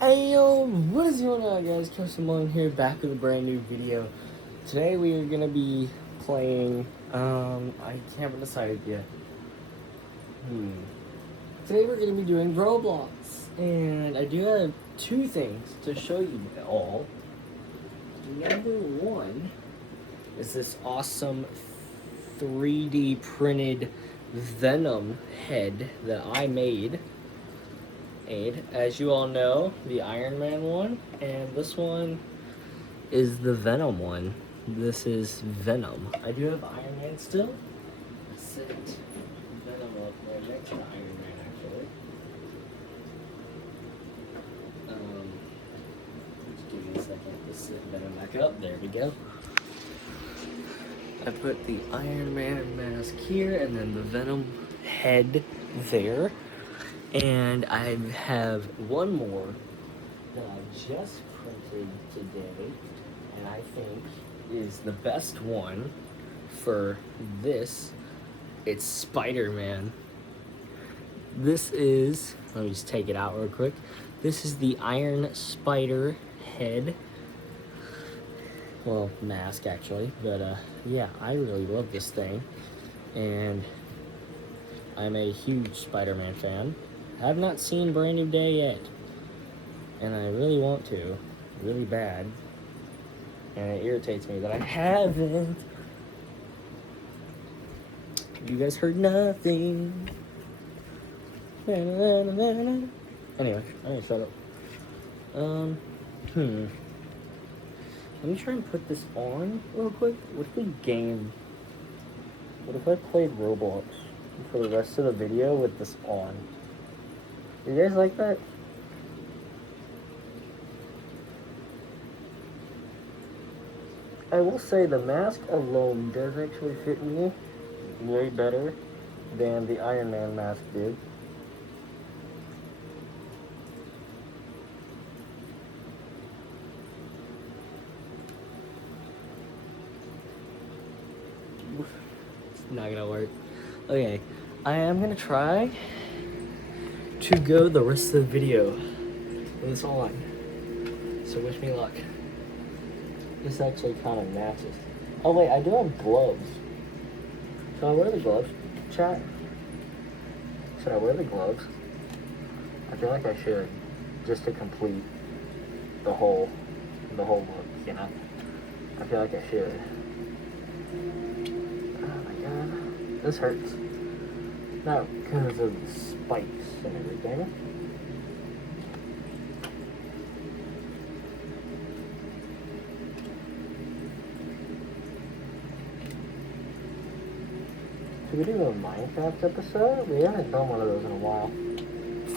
Hey yo, what is going on guys? Custom here back with a brand new video. Today we are gonna be playing, I haven't decided yet. Today we're gonna be doing Roblox. And I do have two things to show you all. Number one is this awesome 3D printed Venom head that I made. As you all know, the Iron Man one, and this one is the Venom one. This is Venom. I do have Iron Man still. Set Venom up right next to Iron Man, actually. Just give me a second to set Venom back up. There we go. I put the Iron Man mask here, and then the Venom head there. And I have one more that I just printed today, and I think is the best one for this. It's Spider-Man. This is, let me just take it out real quick. This is the Iron Spider head. Well, mask actually, but yeah, I really love this thing. And I'm a huge Spider-Man fan. I have not seen Brand New Day yet, and I really want to, really bad, and it irritates me that I haven't. You guys heard nothing. Anyway, alright, shut up. Let me try and put this on real quick. What if we game? What if I played Roblox for the rest of the video with this on? You guys like that? I will say the mask alone does actually fit me way better than the Iron Man mask did. It's not gonna work. Okay, I am gonna try to go the rest of the video with this on. So wish me luck. This actually kind of matches. Oh wait, I do have gloves. Should I wear the gloves, chat? Should I wear the gloves? I feel like I should, just to complete the whole look, you know? I feel like I should. Oh my god, this hurts. Not because of the spikes and everything. Should we do a Minecraft episode? We haven't done one of those in a while.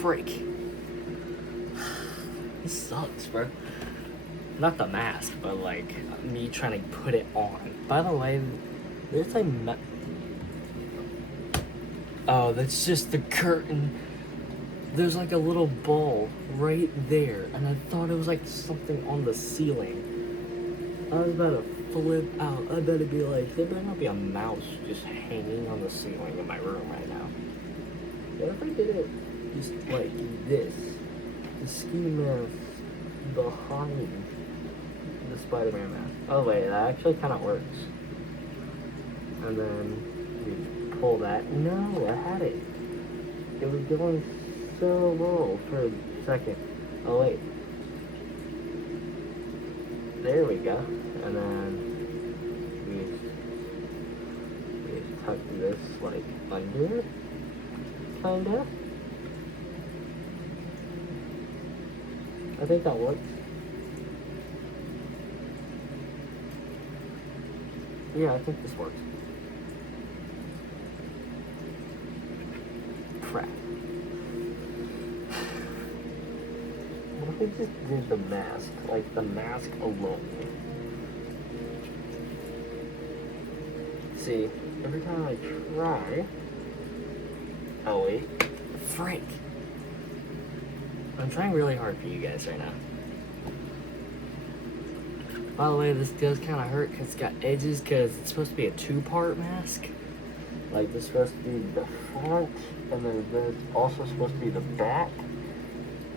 Freak. This sucks, bro. Not the mask, but like me trying to put it on. By the way, there's a oh, that's just the curtain. There's like a little ball right there, and I thought it was like something on the ceiling. I was about to flip out. I better be like, there better not be a mouse just hanging on the ceiling in my room right now. What if I did it just like this? The ski mask behind the Spider-Man mask. Oh wait, that actually kind of works. And then you pull that. No, I had it. It was going so low for a second. Oh wait. There we go. And then we just tuck this like under, kinda. I think that works. Yeah, I think this works. Crap. What if we just did the mask? Like the mask alone? See, every time I try... Oh wait. Frank! I'm trying really hard for you guys right now. By the way, this does kind of hurt because it's got edges because it's supposed to be a two-part mask. Like, this is supposed to be the front, and then there's also supposed to be the back.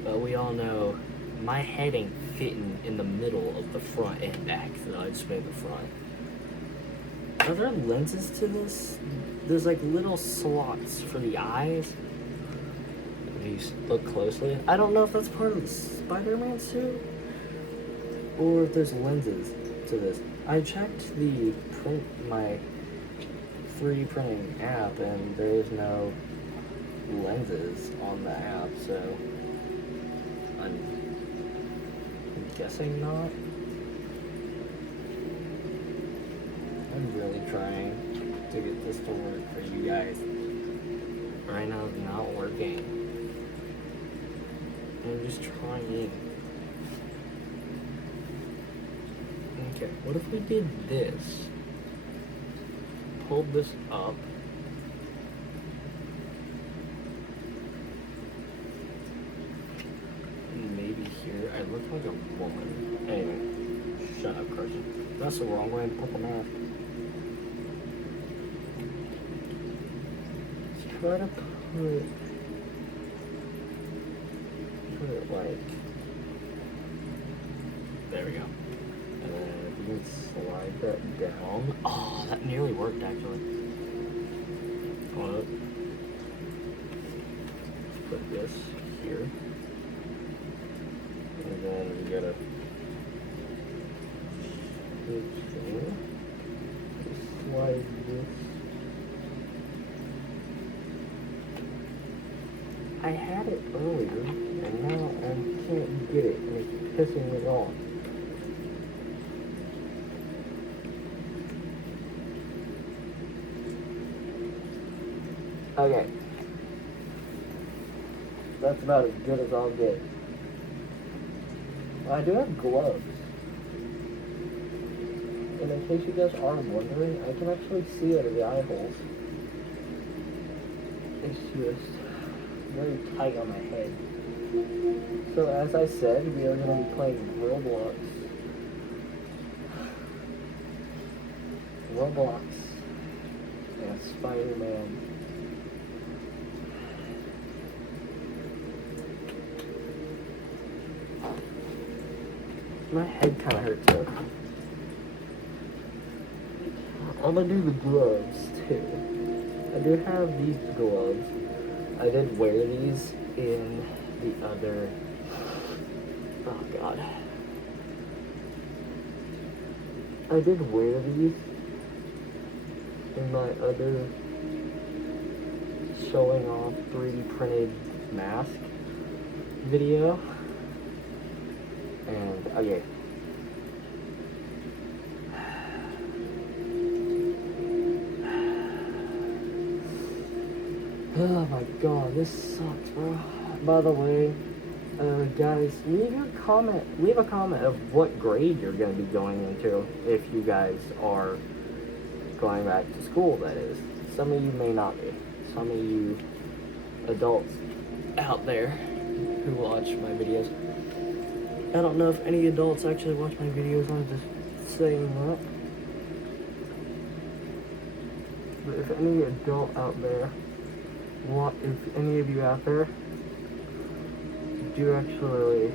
But we all know my head ain't fitting in the middle of the front and back, so I just made the front. Are there lenses to this? There's like little slots for the eyes. If you look closely, I don't know if that's part of the Spider-Man suit or if there's lenses to this. I checked my 3D printing app and there's no lenses on the app, so I'm guessing not. I'm really trying to get this to work for you guys. Right now it's not working. I'm just trying. Okay, what if we did this? Pulled this up. And maybe here, I look like a woman. Anyway, shut up, Carson. That's the wrong way to put the mask. Let's try to put it like, there we go. And then if you can slide that down. Oh, that nearly worked actually. Hold up. Put this here. And then we gotta slide this. I had it earlier, and now I can't get it, and it's pissing me off. Okay. That's about as good as I'll get. I do have gloves. And in case you guys are wondering, I can actually see out of the eye holes. It's just very tight on my head. So as I said, we are going to be playing Roblox. And Spider-Man. My head kind of hurts though. I'm gonna do the gloves too. I do have these gloves. I did wear these in the other. Oh god. I did wear these in my other showing off 3D printed mask video. And okay. Oh my god, this sucks, bro. By the way, guys, leave a comment of what grade you're going to be going into if you guys are going back to school, that is. Some of you may not be. Some of you adults out there who watch my videos. I don't know if any adults actually watch my videos, I'm just saying that. But if any adult out there, if any of you out there do actually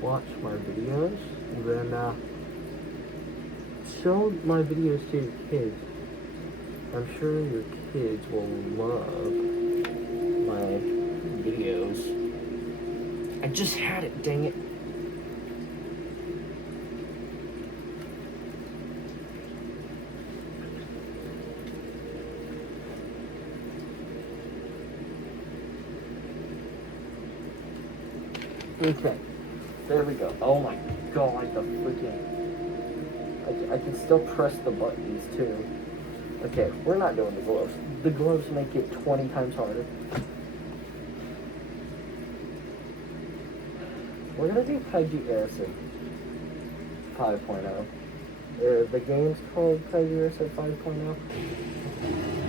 watch my videos, then show my videos to your kids. I'm sure your kids will love my videos. I just had it, dang it. Okay, there we go. Oh my god, the freaking... I can still press the buttons too. Okay, we're not doing the gloves. The gloves make it 20 times harder. We're gonna do Kaiju Arison 5.0. The game's called Kaiju Arison 5.0.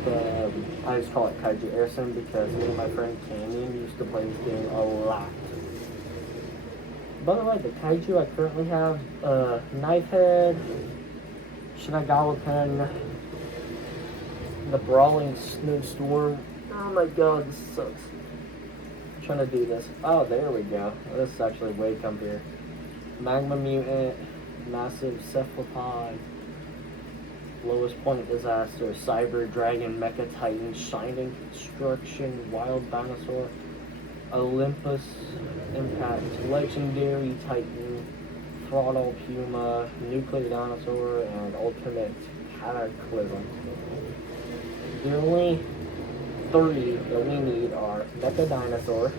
But I just call it Kaiju Arison because me and my friend Canyon used to play this game a lot. By the way, the Kaiju I currently have, Knifehead, Shinagawa Pen, the Brawling Snowstorm. Oh my god, this sucks. trying to do this. Oh, there we go. This is actually way comfier. Magma mutant, massive cephalopod, lowest point disaster, cyber dragon, mecha titan, shining construction, wild dinosaur, Olympus impact, legendary titan, throttle puma, nuclear dinosaur, and ultimate cataclysm. The only three that we need are mecha dinosaur,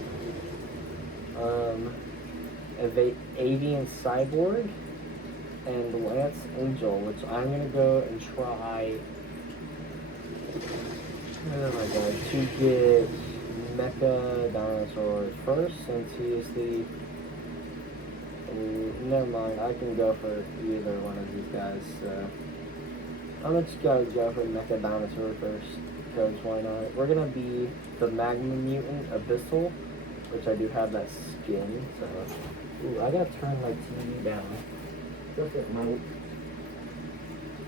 avian cyborg, and Lance Angel, which I'm gonna go and try. Oh my god, to get Mecha Dinosaur first, since he is the. Never mind, I can go for either one of these guys. So I'm just gonna go for Mecha Dinosaur first, because why not? We're gonna be the Magma Mutant Abyssal, which I do have that skin. So, ooh, I gotta turn my TV down. Look at my.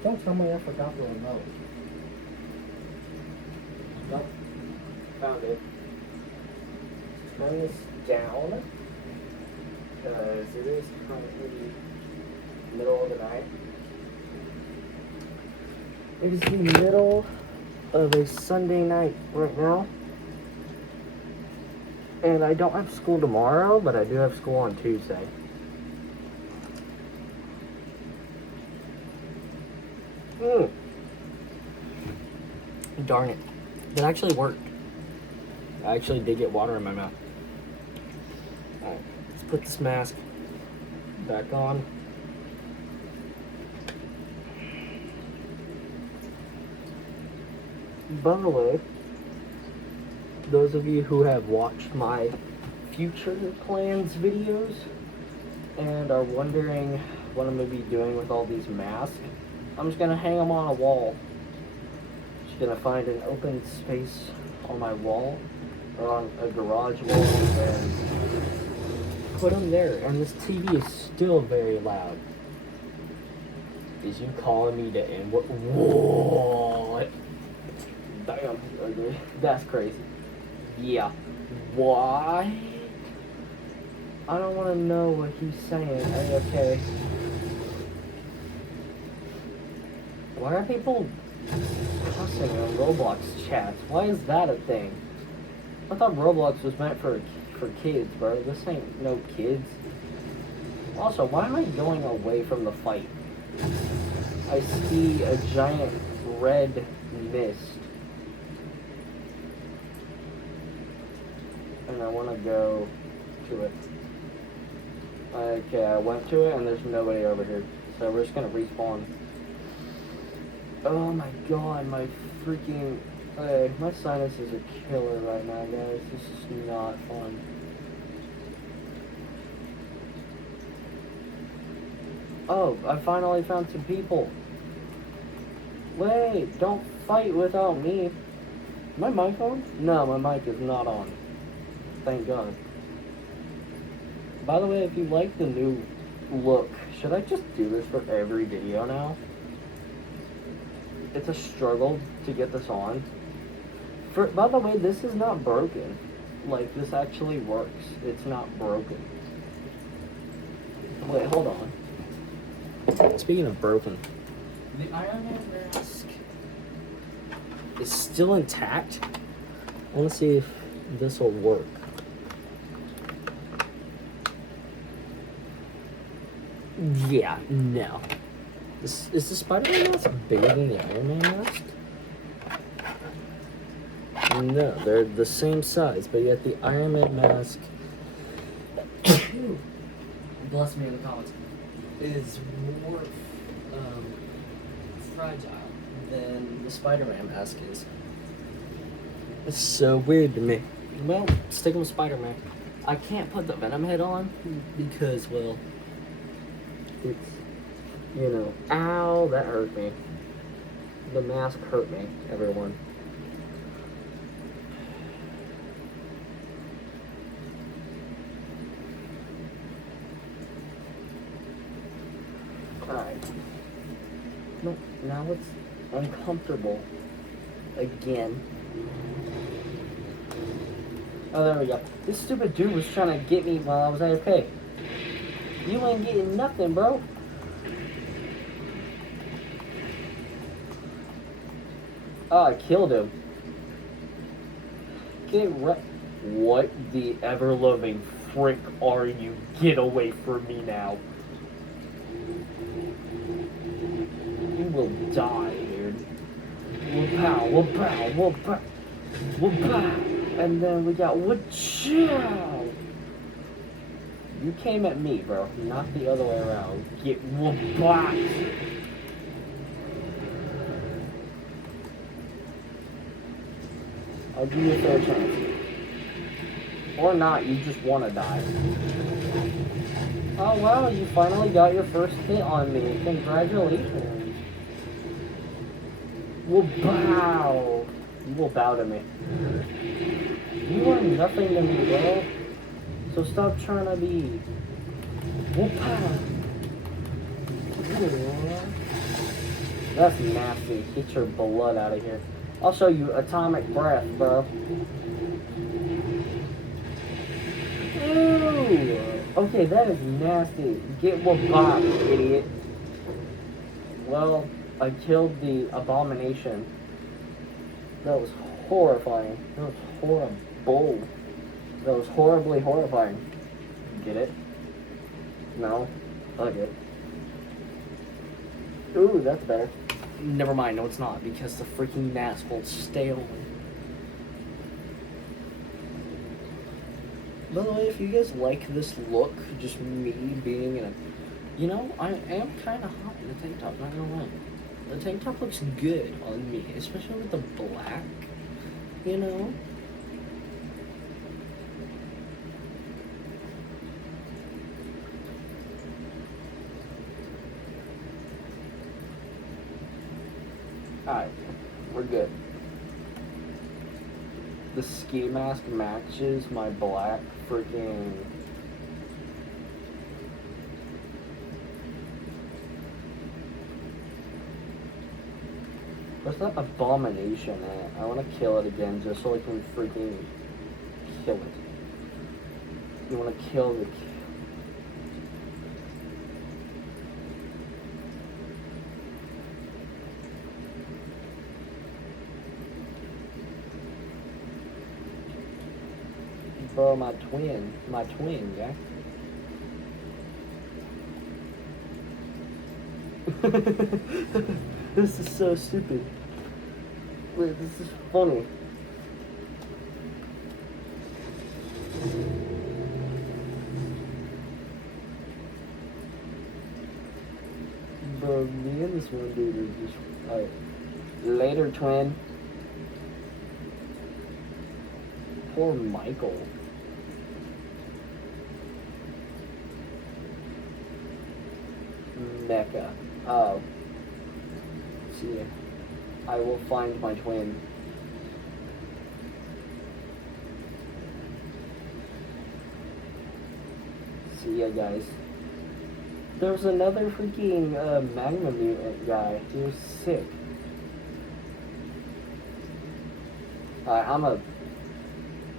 Don't tell me I forgot the remote. Nope. Found it. Turn this down. Because it is currently middle of the night. It is the middle of a Sunday night right now. And I don't have school tomorrow, but I do have school on Tuesday. Darn it. That actually worked. I actually did get water in my mouth. Alright, let's put this mask back on. By the way, those of you who have watched my future plans videos and are wondering what I'm going to be doing with all these masks, I'm just going to hang them on a wall. Just going to find an open space on my wall or on a garage wall and put them there. And this TV is still very loud. Is you calling me the N-word? What? Damn, okay. That's crazy. Yeah. Why? I don't want to know what he's saying. Okay. Why are people cussing on Roblox chats? Why is that a thing? I thought Roblox was meant for kids, bro. This ain't no kids. Also, why am I going away from the fight? I see a giant red mist. And I want to go to it. Okay, I went to it and there's nobody over here. So we're just going to respawn. Oh my god, my freaking... my sinuses are killer right now, guys. This is not fun. Oh, I finally found some people. Wait, don't fight without me. My mic on? No, my mic is not on. Thank God. By the way, if you like the new look, should I just do this for every video now? It's a struggle to get this on. By the way, this is not broken. Like, this actually works. It's not broken. Wait, hold on. Speaking of broken, the Iron Man mask is still intact. I want to see if this will work. Yeah, no. Is the Spider-Man mask bigger than the Iron Man mask? No, they're the same size, but yet the Iron Man mask, bless me in the comments, is more fragile than the Spider-Man mask is. It's so weird to me. Well, sticking with Spider-Man. I can't put the Venom head on because, well, it's, you know, ow, that hurt me. The mask hurt me, everyone. Alright. No, now it's uncomfortable again. Oh, there we go. This stupid dude was trying to get me while I was AFK. You ain't getting nothing, bro. Oh, I killed him. Get right. What the ever-loving frick are you? Get away from me now. You will die, dude. Whoop-pow, whoop-pow, whoop-pow, whoop-pow. And then we got whoop-chow. You came at me, bro. Not the other way around. Get whoop-pow. I'll give you a fair chance. Or not, you just want to die. Oh wow, you finally got your first hit on me. Congratulations. Well, bow. You will bow to me. You are nothing to me, bro. So stop trying to be. Whoop-pow. That's nasty. Get your blood out of here. I'll show you atomic breath, bro. Ew. Okay, that is nasty. Get whooped, idiot. Well, I killed the abomination. That was horrifying. That was horrible. That was horribly horrifying. Get it? No? Okay. Ooh, that's better. Never mind, no it's not, because the freaking mask won't stay on. By the way, if you guys like this look, just me being in a... You know, I am kind of hot in the tank top, not gonna lie. The tank top looks good on me, especially with the black, you know? Alright, we're good. The ski mask matches my black freaking... Where's that abomination at? I want to kill it again just so I can freaking kill it. You want to kill the... Bro, my twin, yeah? This is so stupid. Wait, this is funny. Bro, me and this one dude are just... Alright. Later, twin. Poor Michael. Mecca. Oh. See ya. I will find my twin. See ya, guys. There's another freaking magma mutant guy. He was sick. Alright, I'm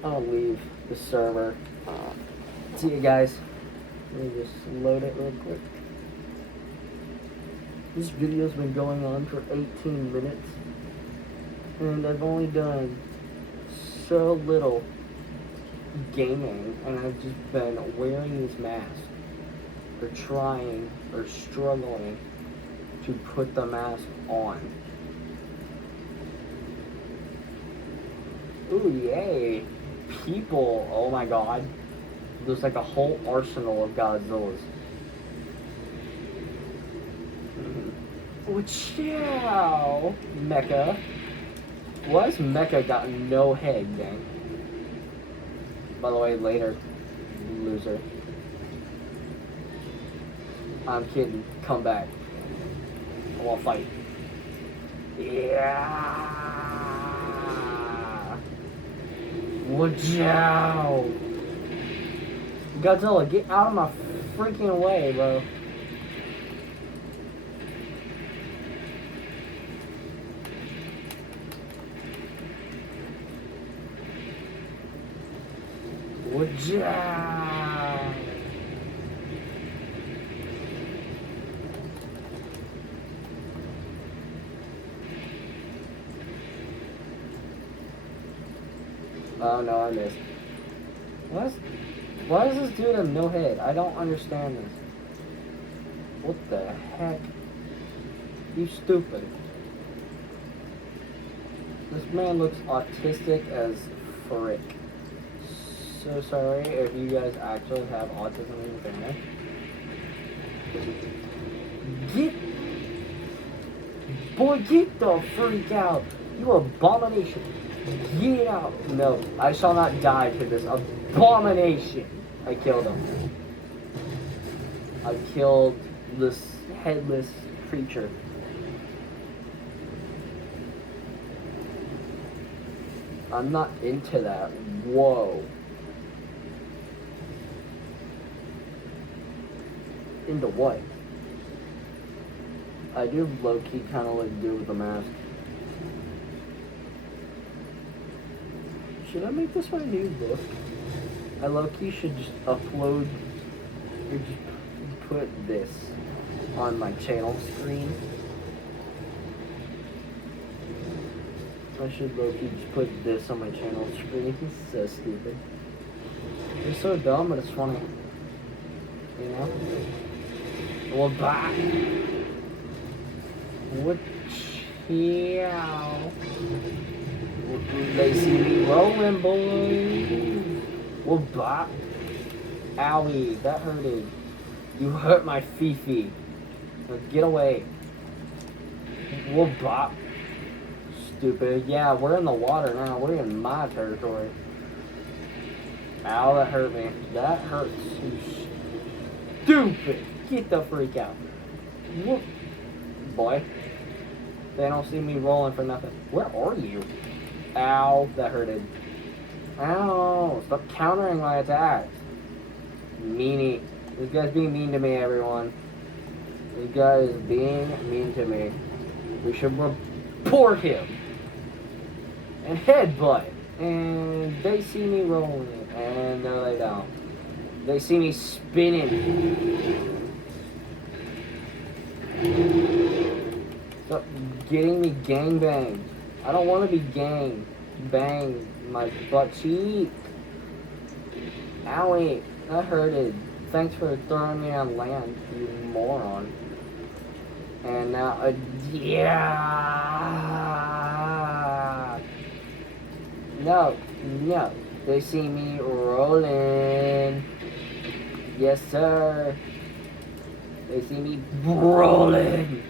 gonna leave the server. See you guys. Let me just load it real quick. This video's been going on for 18 minutes. And I've only done so little gaming. And I've just been wearing these masks. Or trying, or struggling to put the mask on. Ooh, yay. People, oh my god. There's like a whole arsenal of Godzillas. Wow, Mecha. Why has Mecha got no head, gang? By the way, later, loser. I'm kidding. Come back. I want to fight. Yeah. Wow. Godzilla, get out of my freaking way, bro. Wajah! Oh no, I missed. Why does this dude have no head? I don't understand this. What the heck? You stupid. This man looks autistic as frick. So sorry if you guys actually have autism in your family. Get the freak out! You abomination! Get out! No, I shall not die to this abomination! I killed him. I killed this headless creature. I'm not into that. Whoa. Into what? I do low-key kind of like do with the mask. Should I make this my new look? I low-key should just upload or just put this on my channel screen. I should low-key just put this on my channel screen. It's so stupid. It's so dumb, but it's funny. You know? Well, bye. What? Yeah. They see me rolling, boys. Well, bye. Owie, that hurted. You hurt my Fifi. Now get away. Well, bye. Stupid. Yeah, we're in the water now. We're in my territory. Ow, that hurt me. That hurts. Stupid. Get the freak out. Whoop. Boy. They don't see me rolling for nothing. Where are you? Ow, that hurted. Ow, stop countering my attacks. Meanie. This guy's being mean to me, everyone. This guy is being mean to me. We should report him. And headbutt. And they see me rolling. And no, they don't. They see me spinning. Stop getting me gangbanged. I don't want to be gang banged my butt cheek. Owie, that hurted. Thanks for throwing me on land, you moron. And now, yeah. No, they see me rolling. Yes, sir. They see me rolling.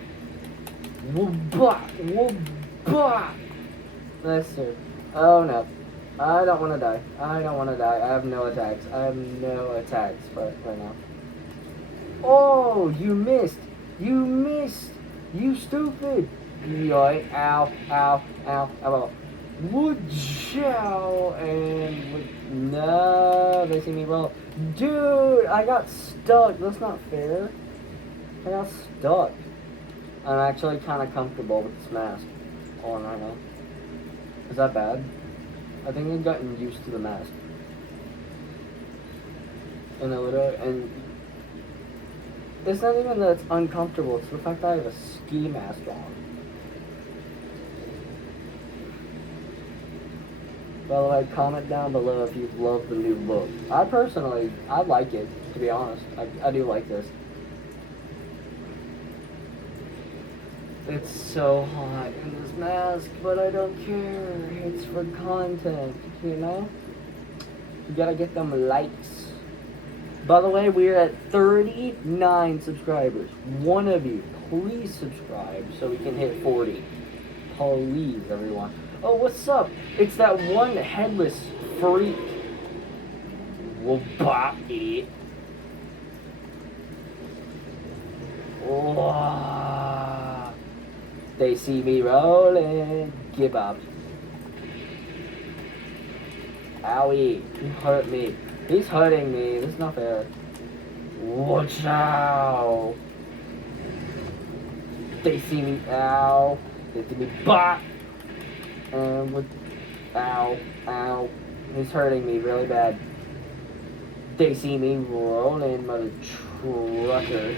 Whoop-bah, whoop-bah. Yes, sir. Oh, no. I don't want to die. I have no attacks. Right now. Oh, you missed. You stupid. Yoink. Ow. Woo-chow. And no, they see me roll. Dude, I got stuck. That's not fair. I got stuck. I'm actually kind of comfortable with this mask on right now. Is that bad? I think I've gotten used to the mask. And it's not even that it's uncomfortable, it's the fact that I have a ski mask on. By the way, comment down below if you love the new look. I like it, to be honest. I do like this. It's so hot in this mask, but I don't care. It's for content, you know? You gotta get them likes. By the way, we're at 39 subscribers. One of you, please subscribe so we can hit 40. Please, everyone. Oh, what's up? It's that one headless freak. Well, bop it. Oh. They see me rolling. Give up. Owie. He hurt me. He's hurting me. This is not fair. Watch out. They see me. Ow. They see me. Bop. And with. Ow. He's hurting me really bad. They see me rolling, mother trucker.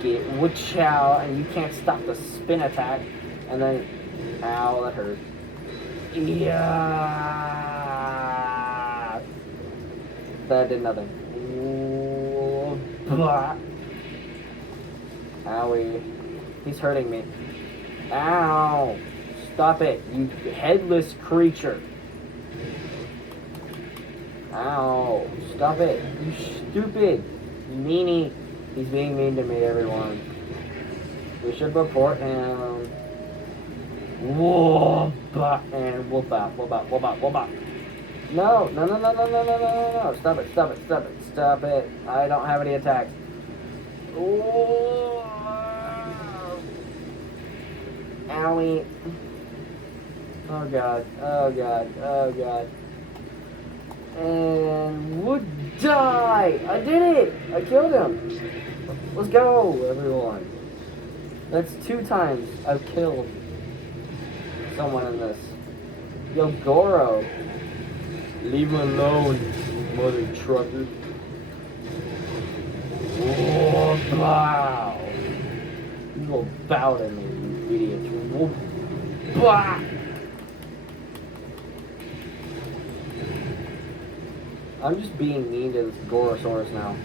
Get witch out, and you can't stop the spin attack. And then, ow, that hurt. Yeah. That did nothing. Ooh, blah. Owie. He's hurting me. Ow. Stop it, you headless creature. Ow. Stop it, you stupid meanie. He's being mean to me, everyone. We should report him. Whoa, and whoop out, whoop out, whoop out, whoop out. No, no, no, no, no, no, no, no, no, stop it, stop it, stop it, stop it. I don't have any attacks. Oh, owie. Oh god, oh god, oh god. And would die! I did it! I killed him! Let's go, everyone. That's 2 times I've killed someone in this. Yo, Goro. Leave him alone, mother trucker. Oh, wow. You will bow to me, you idiot. Oh, bah! I'm just being mean to this Gorosaurus now.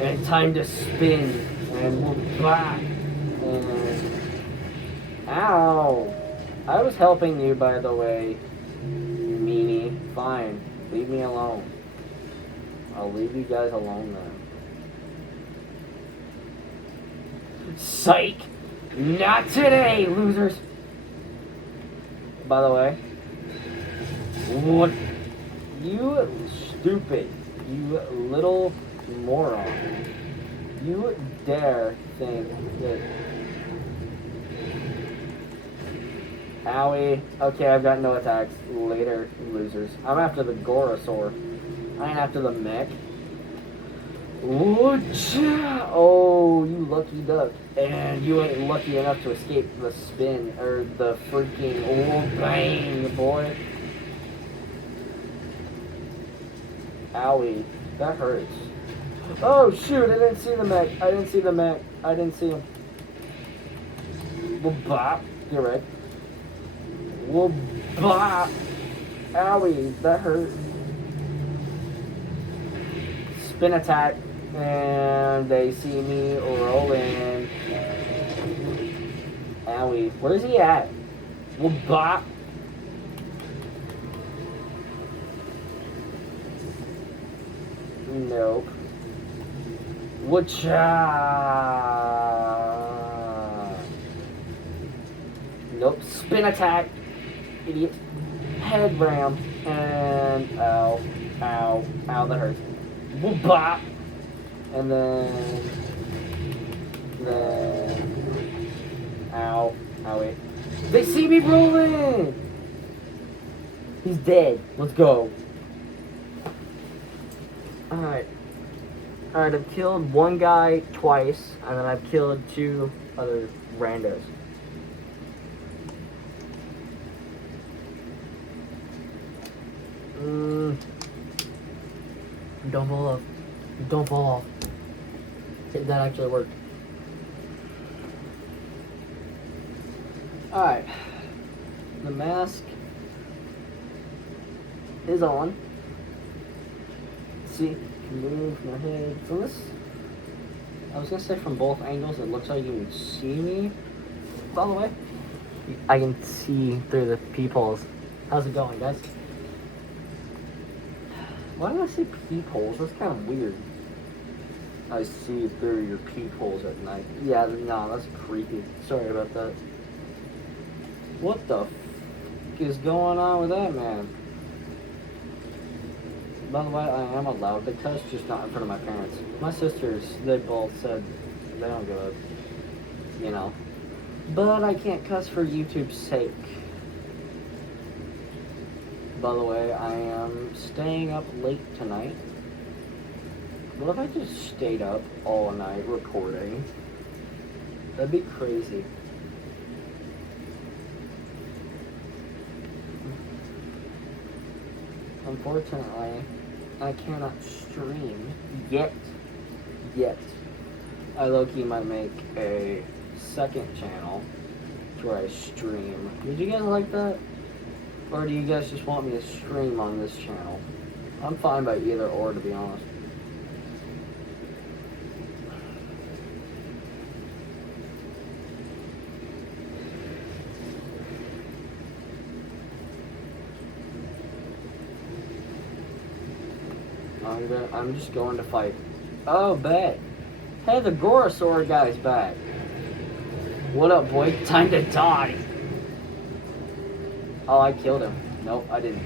And time to spin. And we're back. And ow. I was helping you, by the way, you meanie. Fine. Leave me alone. I'll leave you guys alone then. Psych! Not today, losers! By the way, what? You stupid, you little moron. You dare think that... Owie. Okay, I've got no attacks. Later, losers. I'm after the Gorosaur. I ain't after the mech. Oh, you lucky duck. And you ain't lucky enough to escape the spin, or the freaking... Oh, bang, boy. Owie. That hurts. Oh, shoot, I didn't see the mech. I didn't see the mech. I didn't see him. Well, bop. You're right. Well, bop. Owie, that hurt. Spin attack. And they see me rolling. Owie. Where's he at? Well, bop. Nope. Whatcha? Nope. Spin attack. Idiot. Head ram. And ow. Ow. Ow, that hurts. Well, bop. And then, ow, owie. They see me rolling! He's dead. Let's go. Alright. Alright, I've killed one guy twice, and then I've killed 2 other randos. Don't fall off. Don't fall off. That actually worked. Alright. The mask is on. See, move my head from this. I was gonna say from both angles, it looks like you can see me. By the way, I can see through the peepholes. How's it going, guys? Why did I say peepholes? That's kind of weird. I see through your peepholes at night. Yeah, no, that's creepy. Sorry about that. What the f*** is going on with that, man? By the way, I am allowed to cuss, just not in front of my parents. My sisters, they both said they don't give a, you know. But I can't cuss for YouTube's sake. By the way, I am staying up late tonight. What if I just stayed up all night recording? That'd be crazy. unfortunately, I cannot stream yet. Yet. I low-key might make a second channel where I stream. Would you guys like that? Or do you guys just want me to stream on this channel? I'm fine by either or, to be honest. I'm just going to fight. Oh, bet. Hey, the Gorosaur guy's back. What up, boy? Time to die. Oh, I killed him. Nope, I didn't.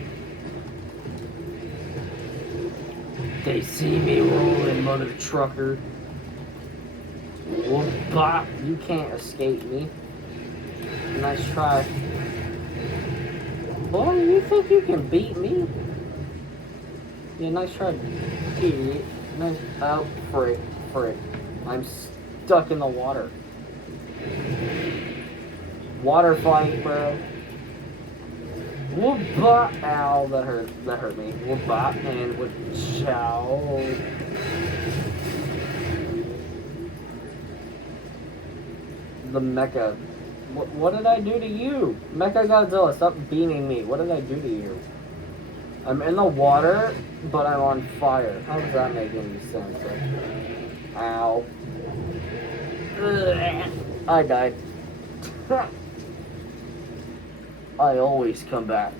They see me rolling, mother trucker. Well, bop. You can't escape me. Nice try. Boy, you think you can beat me? Yeah, nice try. Idiot. Nice. Oh, frick. Frick. I'm stuck in the water. Water fight, bro. Whoop-bop. Ow, that hurt me. Whoop-bop and whoop-chow. The mecha. What did I do to you? Mecha Godzilla, stop beaming me. What did I do to you? I'm in the water, but I'm on fire. How does that make any sense? Ow. Ugh. I died. I always come back.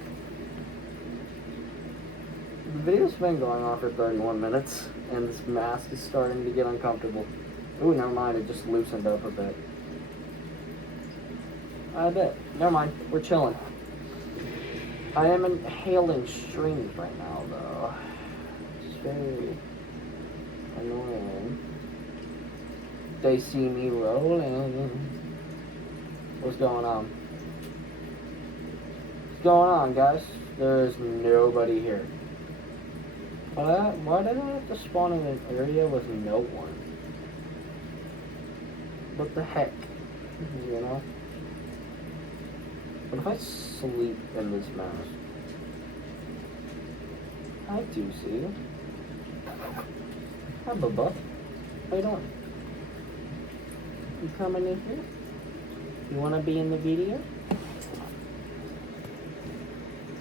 The video's been going on for 31 minutes, and this mask is starting to get uncomfortable. Ooh, never mind, it just loosened up a bit. I bet. Never mind, we're chilling. I am inhaling streams right now, though. It's very annoying. They see me rolling. What's going on? What's going on, guys? There's nobody here. Why did I have to spawn in an area with no one? What the heck? You know? What if I sleep in this mask? Hi, Doocy. Hi, Bubba. How you doing? You coming in here? You wanna be in the video?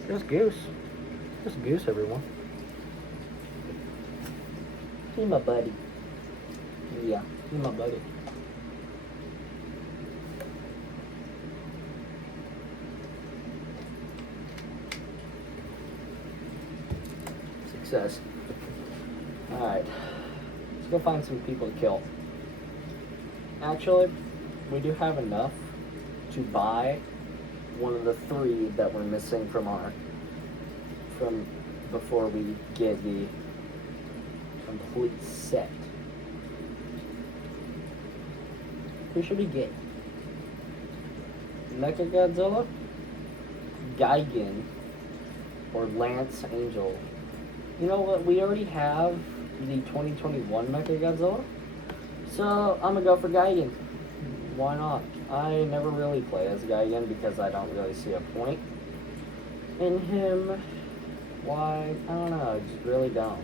There's Goose. There's Goose, everyone. He my buddy. Yeah, he my buddy. Success. Alright. Let's go find some people to kill. Actually, we do have enough to buy one of the 3 that we're missing from before we get the complete set. Who should we get? Mecha Godzilla, Gigan, or Lance Angel? You know what? We already have the 2021 Mecha Godzilla, so I'm gonna go for Gigan. Why not? I never really play as Gigan because I don't really see a point in him. Why? I don't know. I just really don't.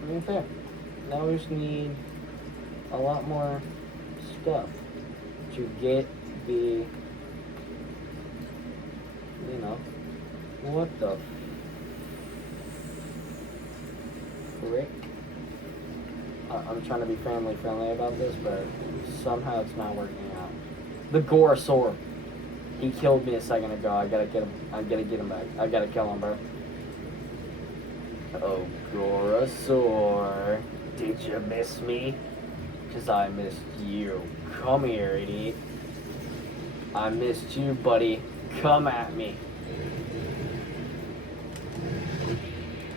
I mean, fair. Now we just need a lot more stuff to get the, you know, what the frick? I'm trying to be family friendly about this, but somehow it's not working out. The Gorosaur. He killed me a second ago. I gotta get him. I gotta get him back. I gotta kill him, bro. Oh, Gorosaur. Did you miss me? 'Cause I missed you. Come here, idiot. I missed you, buddy. Come at me.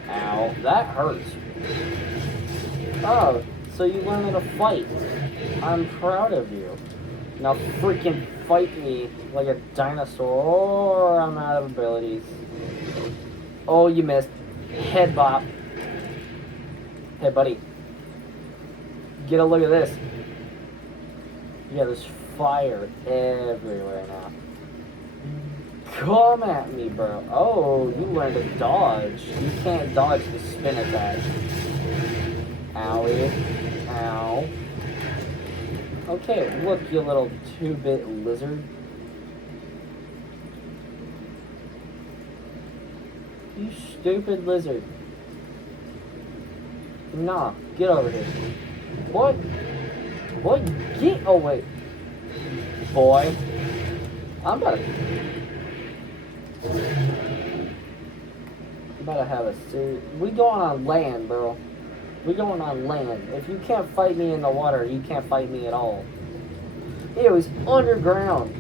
Ow, that hurts. Oh, so you learned how to fight. I'm proud of you. Now freaking fight me like a dinosaur, or I'm out of abilities. Oh, you missed. Head bop. Hey, buddy. Get a look at this. Yeah, there's fire everywhere now. Come at me, bro. Oh, you learned to dodge. You can't dodge the spin attack. Owie. Ow. Okay, look, you little 2-bit lizard. You stupid lizard. Nah, get over here. What? What? Get away. Boy. I'm about to have a serious... We going on land, bro. We going on land. If you can't fight me in the water, you can't fight me at all. Ew, he's underground.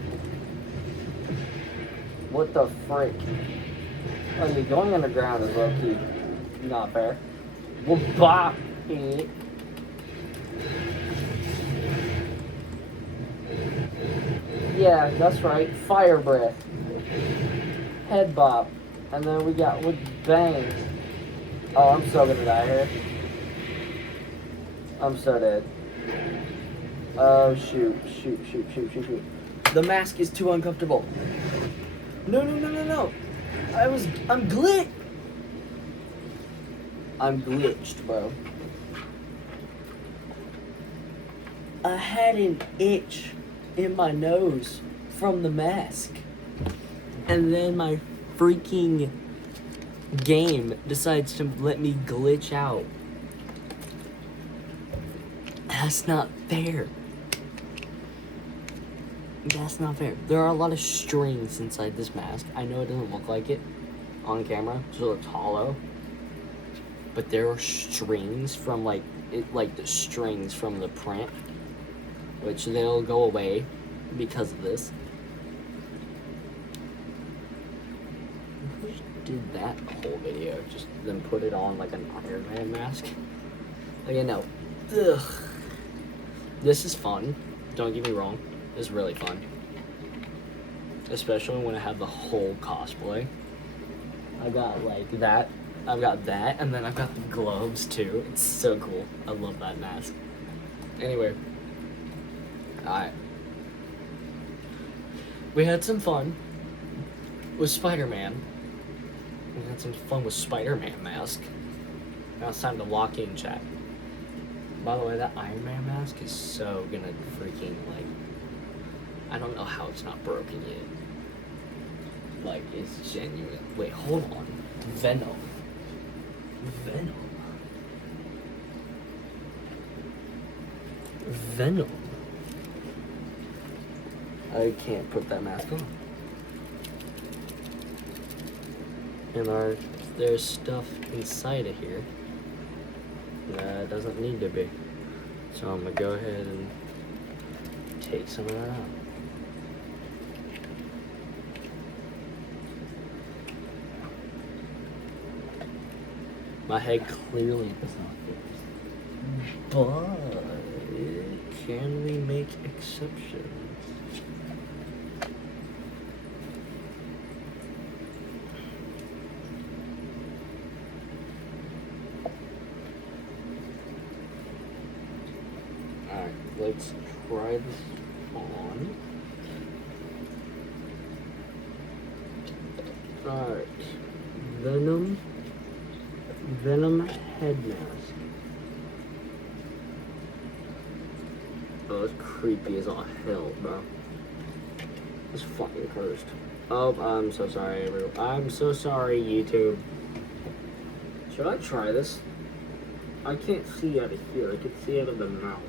What the frick? Oh, yeah, going underground is low-key not fair. Well, bop it. Yeah, that's right. Fire breath. Head bop. And then we got with bang. Oh, I'm so gonna die here. I'm so dead. Oh, shoot. Shoot. The mask is too uncomfortable. No. I'm glitched, bro. I had an itch in my nose from the mask. And then my freaking game decides to let me glitch out. That's not fair. That's not fair. There are a lot of strings inside this mask. I know it doesn't look like it on camera, so it looks hollow. But there are strings from like the strings from the print, which they'll go away because of this. Who did that whole video? Just then put it on like an Iron Man mask. Like, no. Ugh. This is fun. Don't get me wrong. It's really fun. Especially when I have the whole cosplay. I got like that. I've got that, and then I've got the gloves too. It's so cool. I love that mask. Anyway. Alright. We had some fun with Spider-Man. We had some fun with Spider-Man mask. Now it's time to lock in, chat. By the way, that Iron Man mask is so gonna freaking, like... I don't know how it's not broken yet. Like, it's genuine. Wait, hold on. Venom. I can't put that mask on. And there's stuff inside of here that doesn't need to be. So I'm gonna go ahead and take some of that out. My head clearly does not fit. But can we make exceptions? Alright, let's try this on. Alright. Venom head mask. Oh, it's creepy as all hell, bro. It's fucking cursed. Oh, I'm so sorry, everyone. I'm so sorry, YouTube. Should I try this? I can't see out of here. I can see out of the mouth.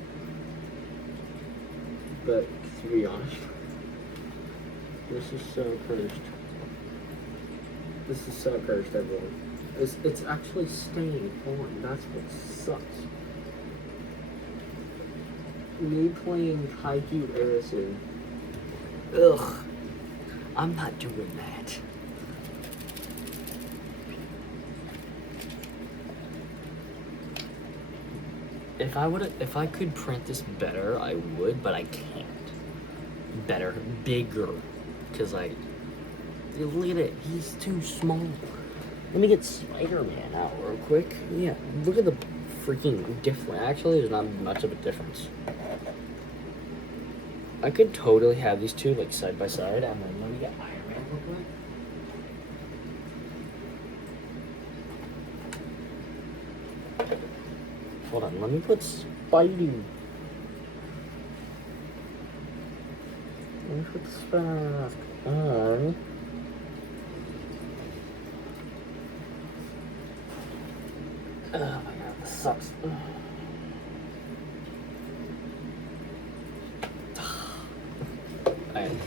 But, to be honest, this is so cursed. This is so cursed, everyone. It's actually staying on. That's what sucks. Me playing Kaiju Arison. Ugh. I'm not doing that. If I could print this better, I would, but I can't. Better, bigger. Cause look at it, he's too small. Let me get Spider-Man out real quick. Yeah, look at the freaking difference. Actually, there's not much of a difference. I could totally have these two like side by side, and then let me get Iron Man real quick. Hold on, let me put Spidey. Let me put the Spider mask on. Oh my god, this sucks. Alright.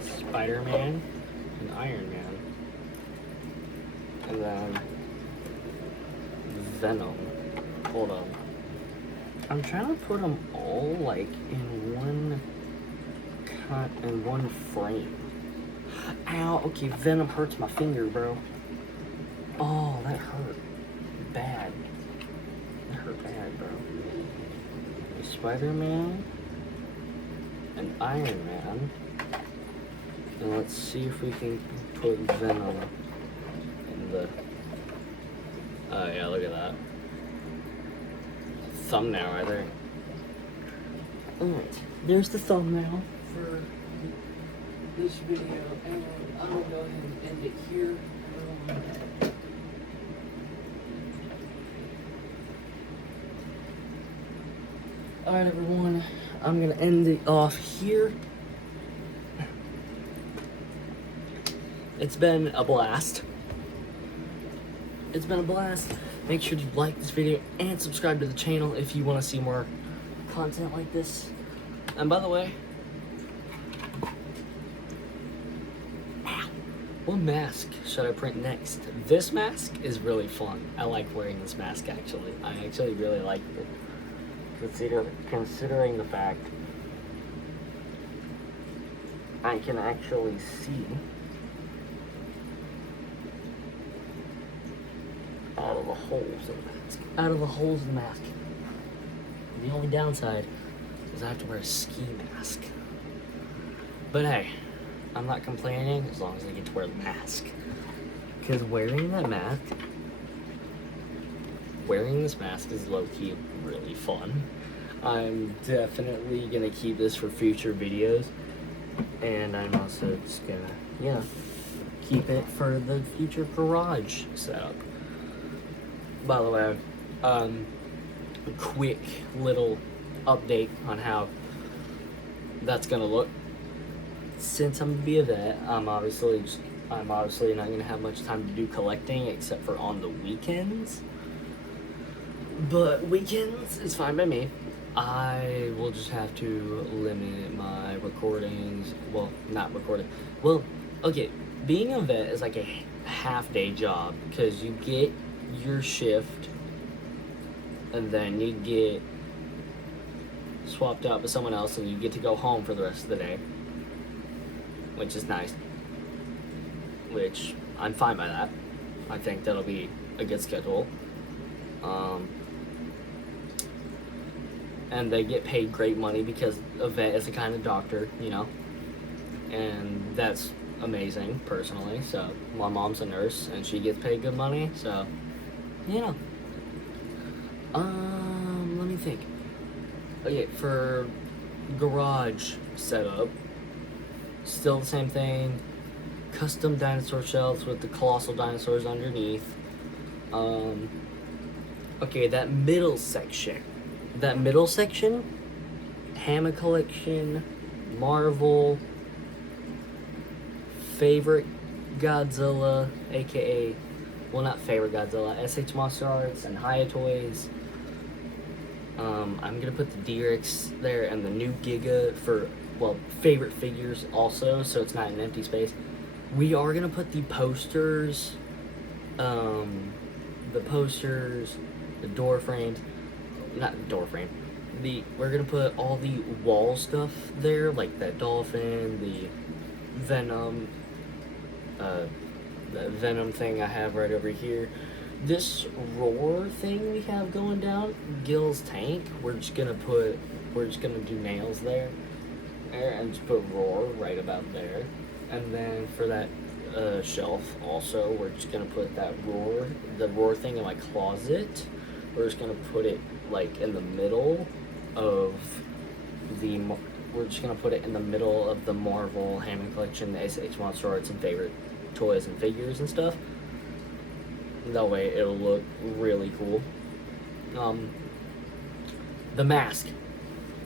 Spider-Man and Iron Man. And then Venom. Hold on. I'm trying to put them all like in one frame. Ow, okay, Venom hurts my finger, bro. Oh, that hurt bad. That hurt bad, bro. Spider-Man and Iron Man. And let's see if we can put Venom in the... Oh yeah, look at that. Thumbnail right there. Alright, there's the thumbnail for this video, and I'm gonna go ahead and end it here. Alright everyone, I'm gonna end it off here. It's been a blast. It's been a blast. Make sure to like this video and subscribe to the channel if you want to see more content like this. And by the way, what mask should I print next? This mask is really fun. I like wearing this mask actually. I actually really like it. Considering the fact I can actually see out of the holes of the mask. Out of the holes of the mask. The only downside is I have to wear a ski mask. But hey, I'm not complaining as long as I get to wear the mask. Because wearing this mask is low-key really fun. I'm definitely gonna keep this for future videos. And I'm also just gonna, keep it for the future garage setup. By the way, a quick little update on how that's gonna look. Since I'm gonna be a vet, I'm obviously not gonna have much time to do collecting except for on the weekends. But weekends is fine by me. I will just have to limit my recordings. Well, not recording. Well, okay, being a vet is like a half-day job because you get your shift and then you get swapped out with someone else and you get to go home for the rest of the day, which is nice, which I'm fine by that. I think that'll be a good schedule. And they get paid great money because a vet is a kind of doctor, and that's amazing personally. So my mom's a nurse and she gets paid good money, so let me think. Okay, for garage setup, still the same thing. Custom dinosaur shelves with the colossal dinosaurs underneath. Okay, that middle section, Hammer Collection, Marvel, favorite Godzilla, aka, well, not favorite Godzilla, SH Monster Arts and Hiya Toys. I'm gonna put the D-Rex there and the new Giga for, favorite figures also, so it's not an empty space. We are gonna put the posters, the door frames, not door frame. We're gonna put all the wall stuff there, like that dolphin, the Venom, the Venom thing I have right over here. This roar thing we have going down, Gil's tank. We're just gonna do nails there, and just put roar right about there. And then for that shelf also. We're just gonna put the roar thing in my closet. We're just gonna put it like in the middle of the. We're just gonna put it in the middle of the Marvel Hammond Collection, the SH Monster Arts and favorite toys and figures and stuff. That way it'll look really cool. The mask.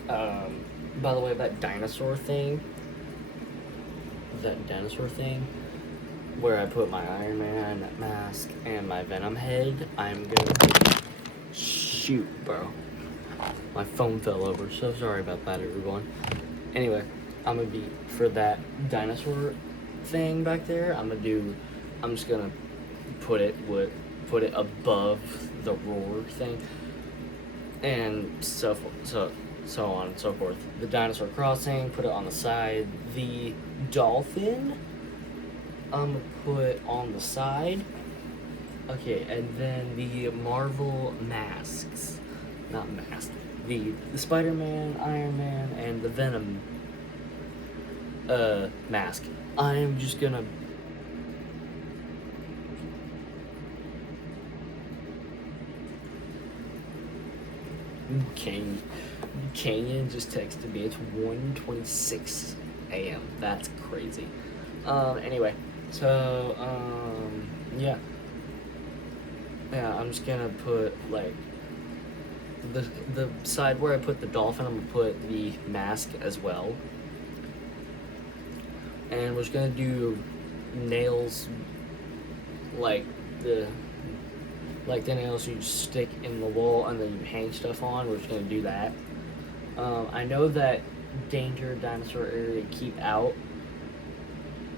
By the way, that dinosaur thing where I put my Iron Man mask and my Venom head, I'm gonna shoot, bro. My phone fell over. So sorry about that, everyone. Anyway, I'm gonna be for that dinosaur thing back there. I'm just gonna put it above the roar thing, and so on and so forth. The dinosaur crossing, put it on the side. The dolphin, I'm gonna put on the side. Okay, and then the Marvel masks, not masks. The Spider-Man, Iron Man, and the Venom mask. I am just gonna Canyon just texted me. It's 1:26 a.m. That's crazy. Anyway, so yeah, I'm just gonna put like the side where I put the dolphin. I'm gonna put the mask as well, and we're just gonna do nails like the nails you stick in the wall and then you hang stuff on. We're just gonna do that. I know that danger dinosaur area keep out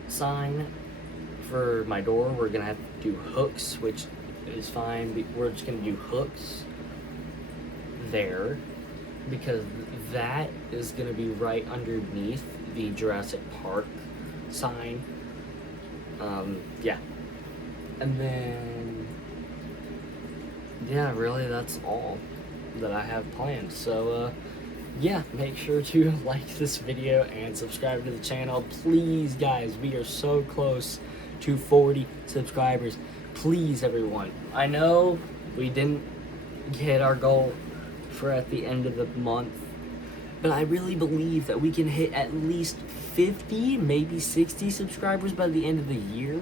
sign for my door. We're gonna have to do hooks, which is fine. We're just gonna do hooks there because that is gonna be right underneath the Jurassic Park sign. Yeah, and then yeah, really that's all that I have planned. So yeah, make sure to like this video and subscribe to the channel. Please, guys, we are so close to 40 subscribers. Please, everyone. I know we didn't hit our goal for at the end of the month, but I really believe that we can hit at least 50, maybe 60 subscribers by the end of the year.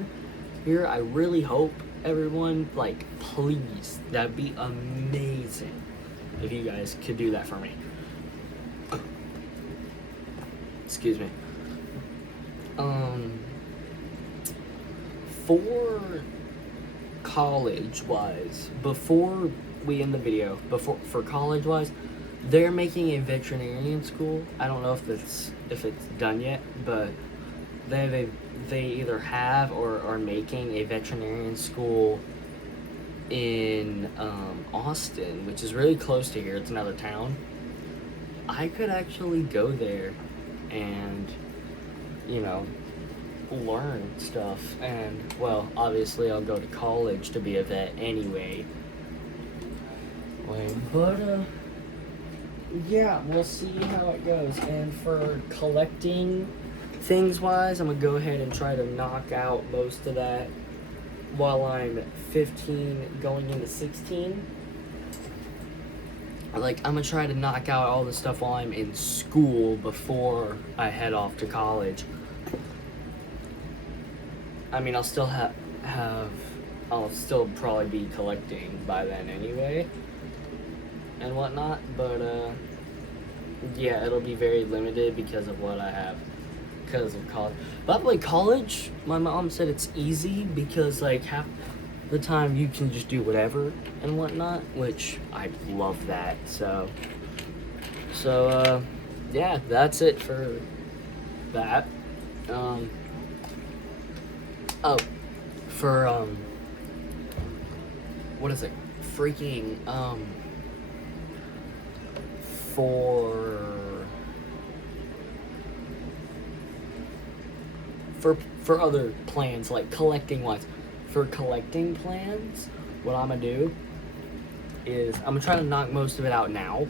Here, I really hope, everyone, like, please, that'd be amazing if you guys could do that for me. Excuse me. For college-wise, before we end the video, for college-wise, they're making a veterinarian school. I don't know if it's done yet, but they either have or are making a veterinarian school in Austin, which is really close to here. It's another town. I could actually go there and, you know, learn stuff. And, well, obviously I'll go to college to be a vet anyway. But, yeah, we'll see how it goes. And for collecting things wise, I'm gonna go ahead and try to knock out most of that while I'm 15 going into 16. Like, I'm gonna try to knock out all the stuff while I'm in school before I head off to college. I mean, I'll still I'll still probably be collecting by then anyway and whatnot, but yeah, it'll be very limited because of what I have, because of college. By the way, college, my mom said it's easy because like half the time you can just do whatever and whatnot, which I love that. So yeah, that's it for that. What is it? Freaking, for other plans, like collecting wise. For collecting plans, what I'm gonna do is I'm gonna try to knock most of it out now,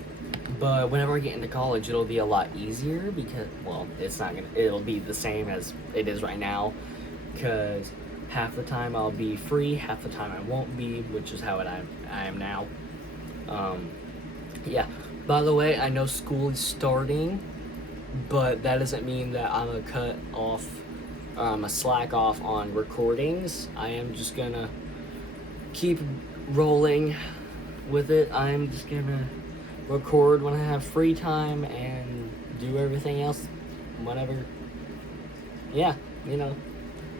but whenever I get into college, it'll be a lot easier because, well, it'll be the same as it is right now, because half the time I'll be free, half the time I won't be, which is how I am now. Yeah. By the way, I know school is starting, but that doesn't mean that I'm gonna cut off, a slack off on recordings. I am just gonna keep rolling with it. I'm just gonna record when I have free time and do everything else whenever. Yeah,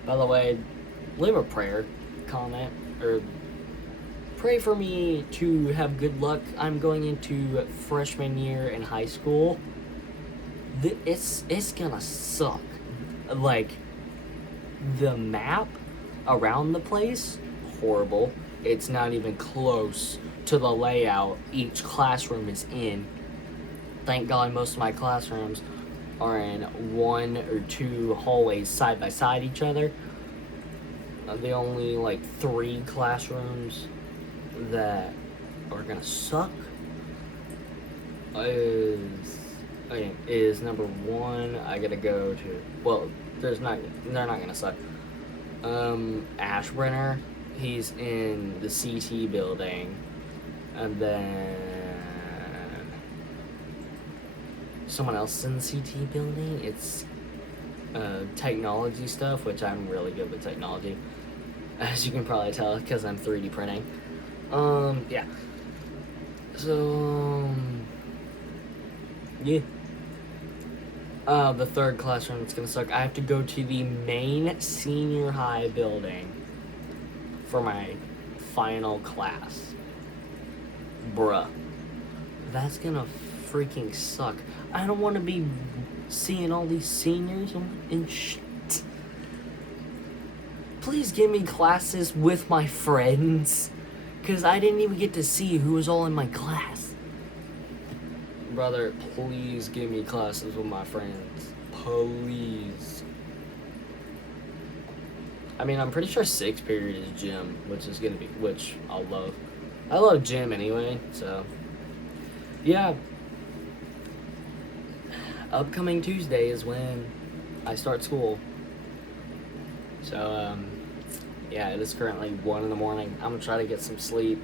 By the way, leave a prayer, comment, or pray for me to have good luck. I'm going into freshman year in high school. It's gonna suck. Like, the map around the place, horrible. It's not even close to the layout each classroom is in. Thank God most of my classrooms are in 1 or 2 hallways side by side each other. The only like 3 classrooms that are gonna suck is number 1. I gotta go to, well, they're not gonna suck. Ashbrenner, he's in the CT building, and then someone else in the CT building. It's technology stuff, which I'm really good with technology, as you can probably tell because I'm 3D printing. Yeah. So, yeah. The 3rd classroom, it's gonna suck. I have to go to the main senior high building for my final class. Bruh. That's gonna freaking suck. I don't want to be seeing all these seniors and shit. Please give me classes with my friends, because I didn't even get to see who was all in my class. Brother, please give me classes with my friends. Please. I mean, I'm pretty sure 6th period is gym, which I'll love. I love gym anyway, so. Yeah. Upcoming Tuesday is when I start school. So, yeah, it is currently 1 in the morning. I'm gonna try to get some sleep.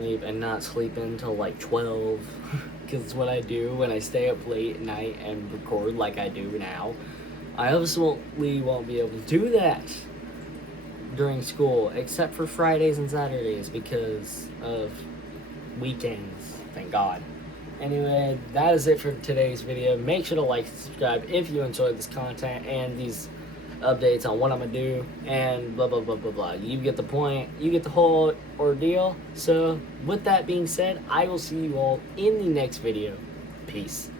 And not sleep until like 12, because it's what I do when I stay up late at night and record like I do now. I absolutely won't be able to do that during school, except for Fridays and Saturdays because of weekends, thank God. Anyway, that is it for today's video. Make sure to like and subscribe if you enjoyed this content and these updates on what I'm gonna do and blah blah blah blah blah. You get the point. You get the whole ordeal. So with that being said, I will see you all in the next video. Peace.